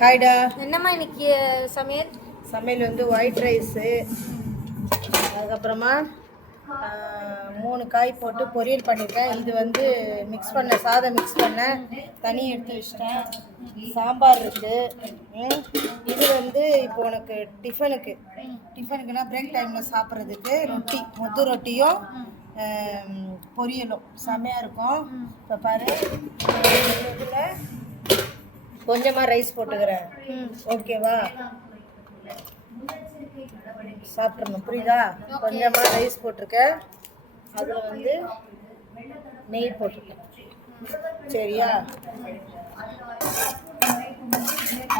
ஹாய்டா. என்னம்மா இன்னைக்கு சமையல்? சமையல் வந்து ஒயிட் ரைஸு, அதுக்கப்புறமா 3 காய் போட்டு பொரியல் பண்ணியிருக்கேன். இது வந்து சாதம் மிக்ஸ் பண்ணேன், தனி எடுத்து வச்சிட்டேன். சாம்பார் இருக்குது. இது வந்து இப்போ உனக்கு டிஃபனுக்குன்னா பிரேக் டைமில் சாப்பிட்றதுக்கு ரொட்டி, மொத்து ரொட்டியும் பொரியலும் செம்மையாக இருக்கும். இப்போ பாரு, இதில் கொஞ்சமாக ரைஸ் போட்டுக்கிறேன். ஓகேவா? சாப்பிட்றணும், புரியுதா? கொஞ்சமாக ரைஸ் போட்டிருக்கேன், அதில் வந்து நெய் போட்டிருக்கேன். சரியா?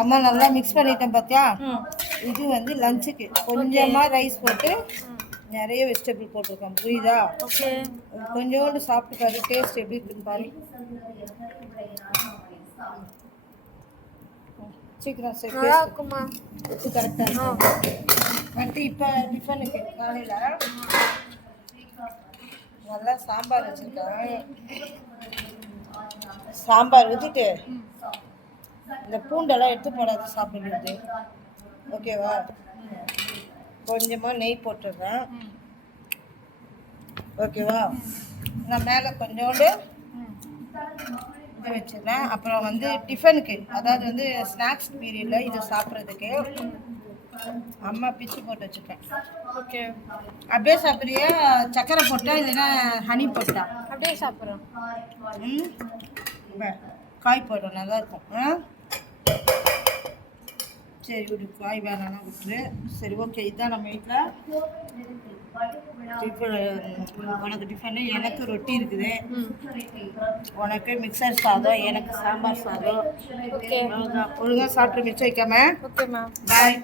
அம்மா நல்லா மிக்ஸ் பண்ணிட்டேன் பார்த்தியா? இது வந்து லஞ்சுக்கு கொஞ்சமாக ரைஸ் போட்டு நிறைய வெஜிடபிள் போட்டிருக்கேன், புரியுதா? கொஞ்சோண்டு சாப்பிட்டு பாரு, டேஸ்ட் எப்படி இருக்குன்னு பாரு. சீக்கிரம் சரி, உப்பு கரெக்டாக இருக்கும். வந்துட்டு இப்போ டிஃபனுக்கு காலையில் நல்லா சாம்பார் வச்சுருக்கேன். சாம்பார் ஊற்றிட்டு இந்த பூண்டெல்லாம் எடுத்து போடாது சாப்பிடுறது, ஓகேவா? கொஞ்சமாக நெய் போட்டுடுறேன், ஓகேவா? நான் மேலே கொஞ்சோண்டு இது வச்சுருந்தேன். அப்புறம் வந்து டிஃபனுக்கு, அதாவது வந்து ஸ்நாக்ஸ் பீரியடில் இது சாப்பிட்றதுக்கு அம்மா பிச்சு போட்டு வச்சுருக்கேன். ஓகே, அப்படியே சாப்பிட்றியா? சக்கரை போட்டா இல்லைன்னா ஹனி போட்டா? அப்படியே சாப்பிட்றோம். காய் போடுறோம், நல்லா இருக்கும். சரி விடு, காய் வேணாம்னா விட்டுரு. சரி, ஓகே. இதுதான் நம்ம வீட்டில் உனக்கு டிஃபனு. எனக்கு ரொட்டி இருக்குது, உனக்கு மிக்சர் சாதம், எனக்கு சாம்பார் சாதம். ஓகே, ஒழுங்காக சாப்பிட்டு மிச்சம் வைக்காம. ஓகேம்மா, பாய்.